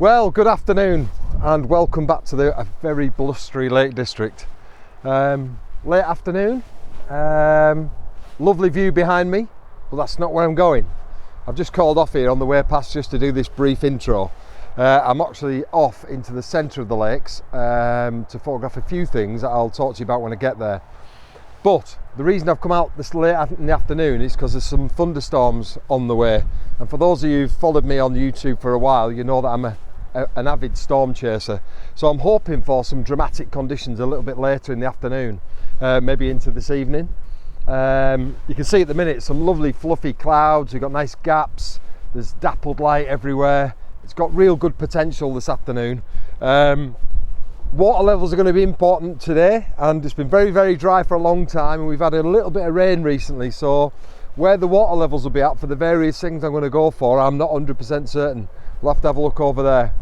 Well, good afternoon and welcome back to a very blustery Lake District. Late afternoon, lovely view behind me, but that's not where I'm going. I've just called off here on the way past just to do this brief intro. I'm actually off into the centre of the lakes to photograph a few things that I'll talk to you about when I get there. But the reason I've come out this late in the afternoon is because there's some thunderstorms on the way. And for those of you who've followed me on YouTube for a while, you know that I'm an avid storm chaser. So I'm hoping for some dramatic conditions a little bit later in the afternoon, maybe into this evening. You can see at the minute some lovely fluffy clouds, we've got nice gaps, there's dappled light everywhere. It's got real good potential this afternoon. Water levels are going to be important today, and it's been very, very dry for a long time, and we've had a little bit of rain recently, so where the water levels will be at for the various things I'm going to go for, I'm not 100% certain. We'll have to have a look over there.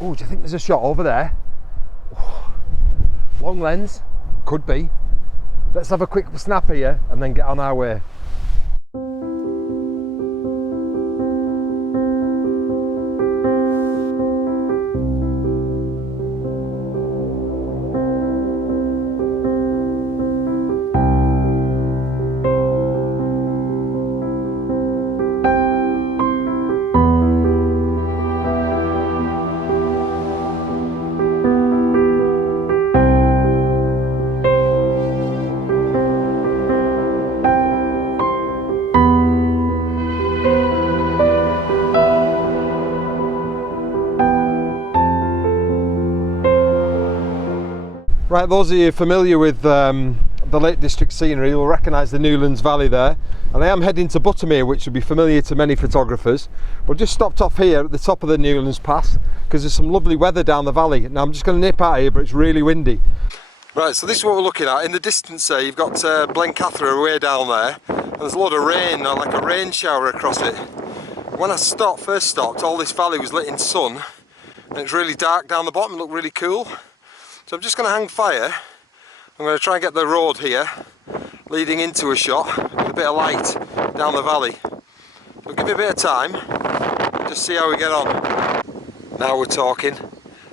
Oh, do you think there's a shot over there? Oh, long lens, could be. Let's have a quick snap here and then get on our way. Right, those of you familiar with the Lake District scenery will recognise the Newlands Valley there, and I am heading to Buttermere, which will be familiar to many photographers. We've just stopped off here at the top of the Newlands Pass because there's some lovely weather down the valley. Now I'm just going to nip out here, but it's really windy. Right, so this is what we're looking at. In the distance there, you've got Blencathra way down there, and there's a lot of rain, like a rain shower across it. When I first stopped, all this valley was lit in sun, and it's really dark down the bottom. It looked really cool. So I'm just going to hang fire. I'm going to try and get the road here leading into a shot with a bit of light down the valley. So give me a bit of time, just see how we get on. Now we're talking.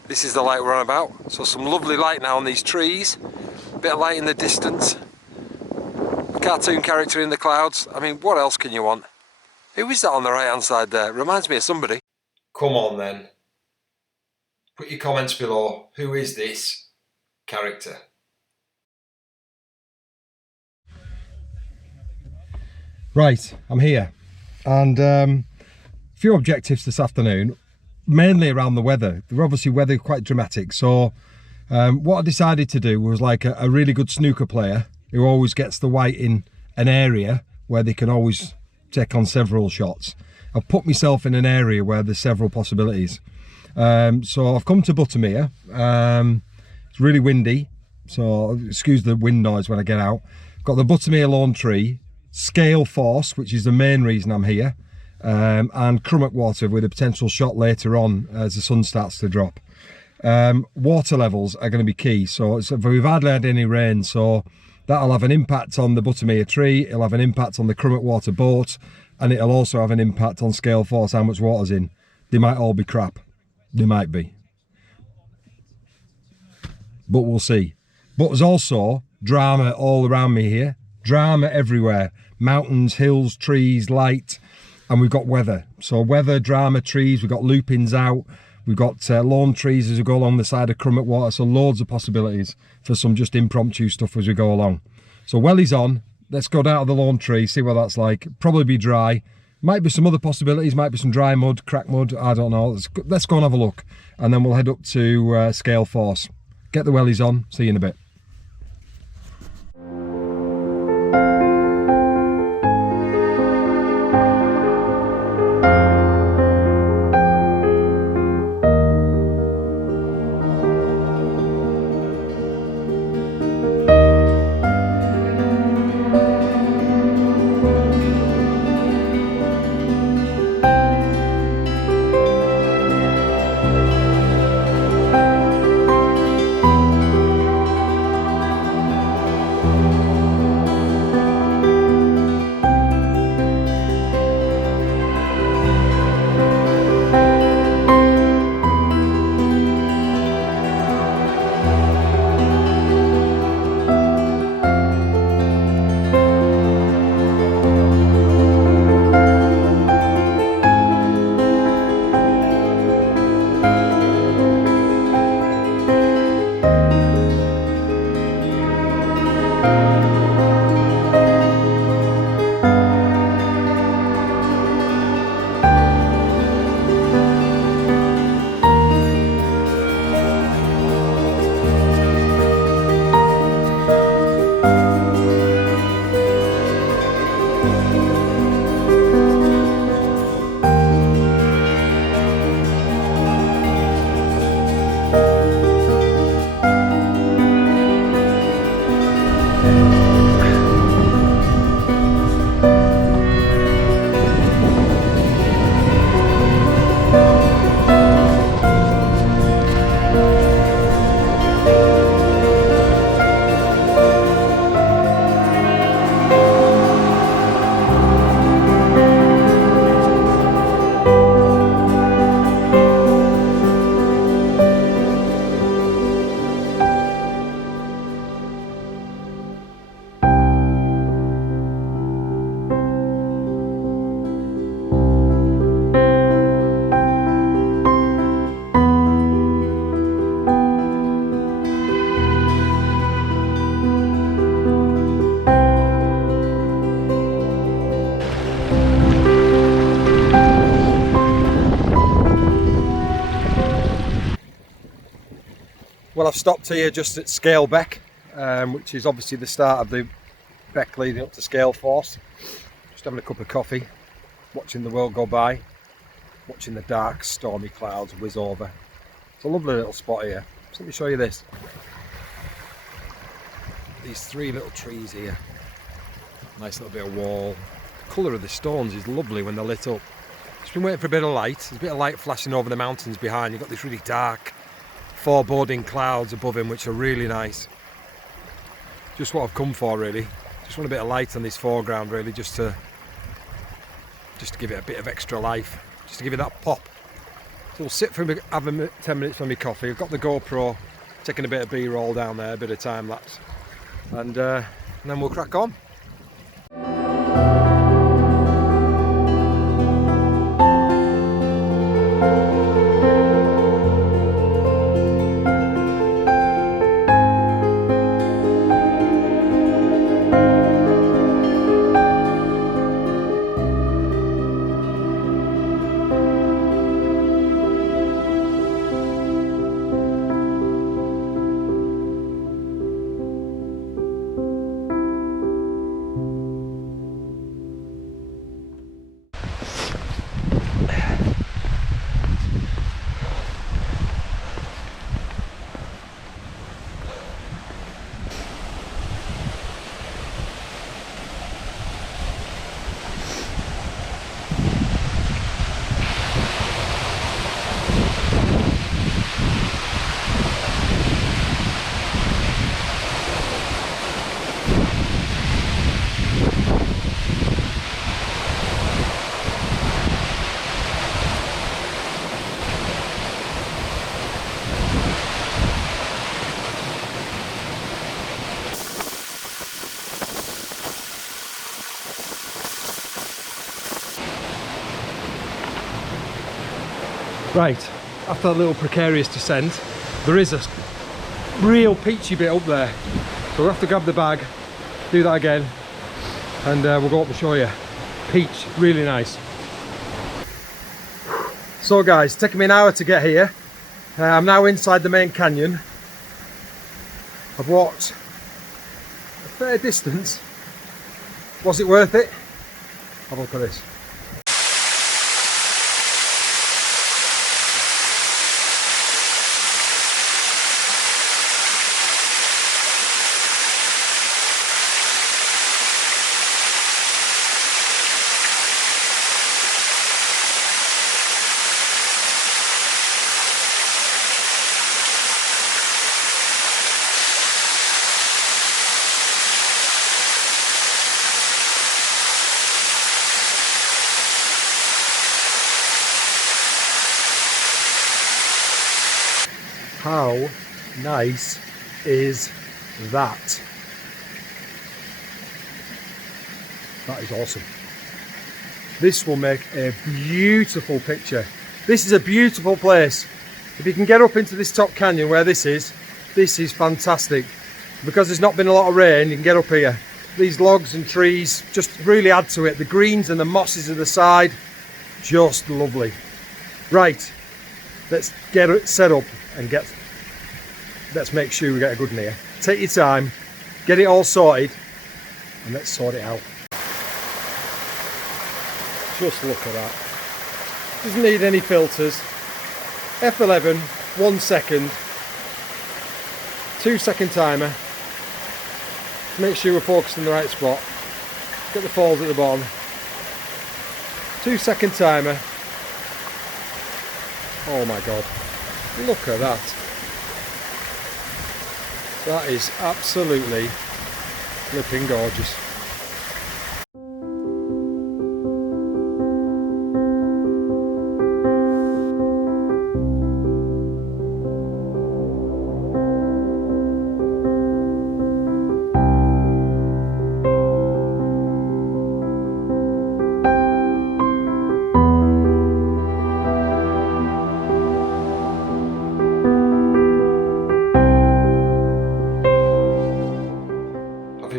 This is the light we're on about. So some lovely light now on these trees, a bit of light in the distance, a cartoon character in the clouds. I mean, what else can you want? Who is that on the right hand side there? Reminds me of somebody. Come on then. Put your comments below. Who is this character? Right, I'm here, and a few objectives this afternoon, mainly around the weather. The obviously weather quite dramatic, so what I decided to do was like a really good snooker player who always gets the white in an area where they can always take on several shots. I've put myself in an area where there's several possibilities. So I've come to Buttermere. It's really windy, so excuse the wind noise when I get out. Got the Buttermere lawn tree, scale force, which is the main reason I'm here, and Crummock water with a potential shot later on as the sun starts to drop. Water levels are going to be key, so we've hardly had any rain, so that'll have an impact on the Buttermere tree, it'll have an impact on the Crummock water boat, and it'll also have an impact on scale force, how much water's in. They might all be crap. They might be, but we'll see. But there's also drama all around me here, drama everywhere, mountains, hills, trees, light, and we've got weather. So weather, drama, trees, we've got lupins out, we've got lawn trees as we go along the side of Crummock water, so loads of possibilities for some just impromptu stuff as we go along. So wellies on, let's go down to the lawn tree, see what that's like. Probably be dry. Might be some other possibilities, might be some dry mud, crack mud, I don't know. Let's go and have a look, and then we'll head up to scale force. Get the wellies on, see you in a bit. Well, I've stopped here just at Scale Beck, which is obviously the start of the beck leading up to Scale Force. Just having a cup of coffee, watching the world go by, watching the dark, stormy clouds whiz over. It's a lovely little spot here. So let me show you this. These three little trees here. Nice little bit of wall. The colour of the stones is lovely when they're lit up. Just been waiting for a bit of light. There's a bit of light flashing over the mountains behind. You've got these really dark, foreboding clouds above him, which are really nice. Just what I've come for, really. Just want a bit of light on this foreground, really, just to give it a bit of extra life, just to give it that pop. So we'll sit for have 10 minutes for my coffee. I've got the GoPro, taking a bit of B-roll down there, a bit of time lapse, and then we'll crack on. Right, after that little precarious descent, there is a real peachy bit up there. So we'll have to grab the bag, do that again, and we'll go up and show you. Peach, really nice. So guys, it's taken me an hour to get here. I'm now inside the main canyon. I've walked a fair distance. Was it worth it? Have a look at this. How nice is that? That is awesome. This will make a beautiful picture. This is a beautiful place. If you can get up into this top canyon where this is fantastic. Because there's not been a lot of rain, you can get up here. These logs and trees just really add to it. The greens and the mosses at the side, just lovely. Right, let's get it set up and let's make sure we get a good one here. Take your time, get it all sorted, and let's sort it out. Just look at that. Doesn't need any filters. F11, 1 second, 2 second timer. Make sure we're focused in the right spot. Get the falls at the bottom. 2 second timer. Oh my god. Look at that. That is absolutely flipping gorgeous.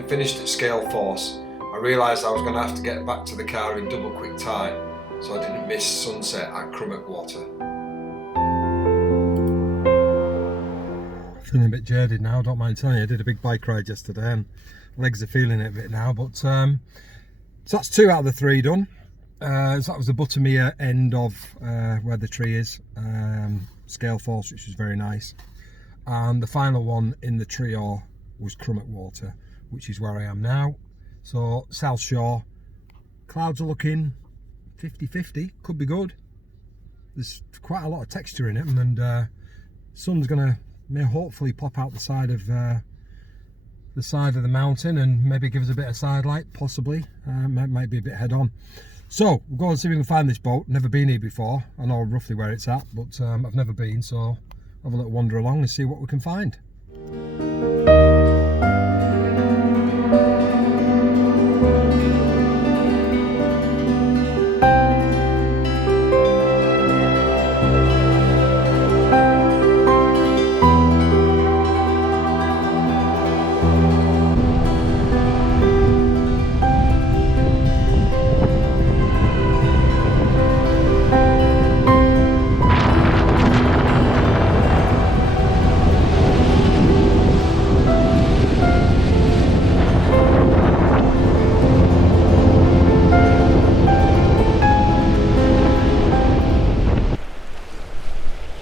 Finished at Scale Force, I realised I was going to have to get back to the car in double quick time, so I didn't miss sunset at Crummock water. Feeling a bit jaded now, don't mind telling you. I did a big bike ride yesterday and legs are feeling it a bit now, but so that's 2 out of the 3 done. So that was the Buttermere end of where the tree is, scale force, which was very nice, and the final one in the trio was Crummock water, which is where I am now. So South Shore, clouds are looking 50-50, could be good. There's quite a lot of texture in them, and sun's may hopefully pop out the side of the mountain and maybe give us a bit of side light, possibly. Might be a bit head on. So we'll go and see if we can find this boat. Never been here before. I know roughly where it's at, but I've never been, so have a little wander along and see what we can find.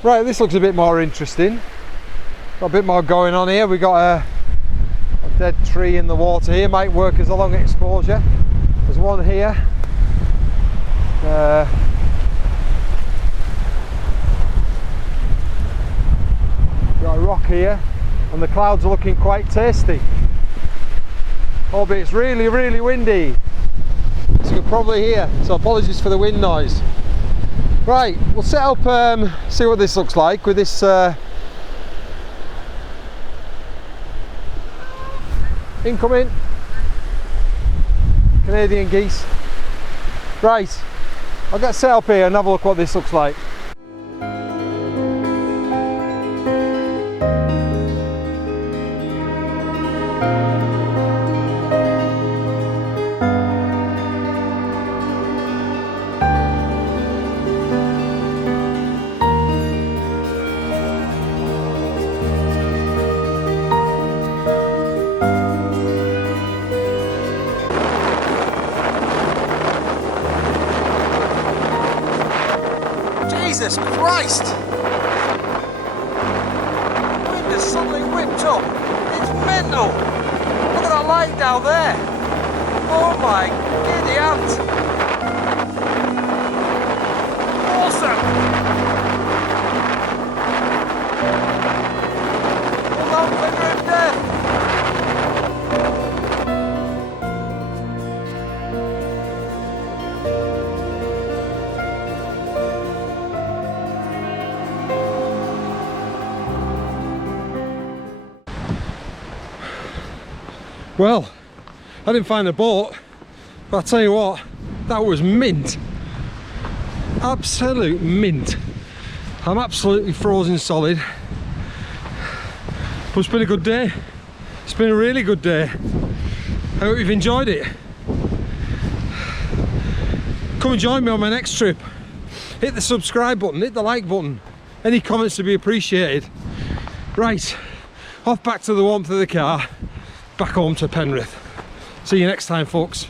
Right, this looks a bit more interesting. Got a bit more going on here. We've got a dead tree in the water here, might work as a long exposure. There's one here. Got a rock here, and the clouds are looking quite tasty. Albeit it's really, really windy, as you can probably hear, so apologies for the wind noise. Right, we'll set up, see what this looks like with this incoming Canadian geese. Right, I'll get set up here and have a look what this looks like. Jesus Christ! The wind has suddenly whipped up. It's mental! Look at that light down there! Oh my giddy aunt! Awesome! Hold on, finger of death! Well, I didn't find a boat, but I'll tell you what, that was mint. Absolute mint. I'm absolutely frozen solid. But it's been a good day. It's been a really good day. I hope you've enjoyed it. Come and join me on my next trip. Hit the subscribe button, hit the like button. Any comments to be appreciated. Right, off back to the warmth of the car. Back home to Penrith. See you next time, folks.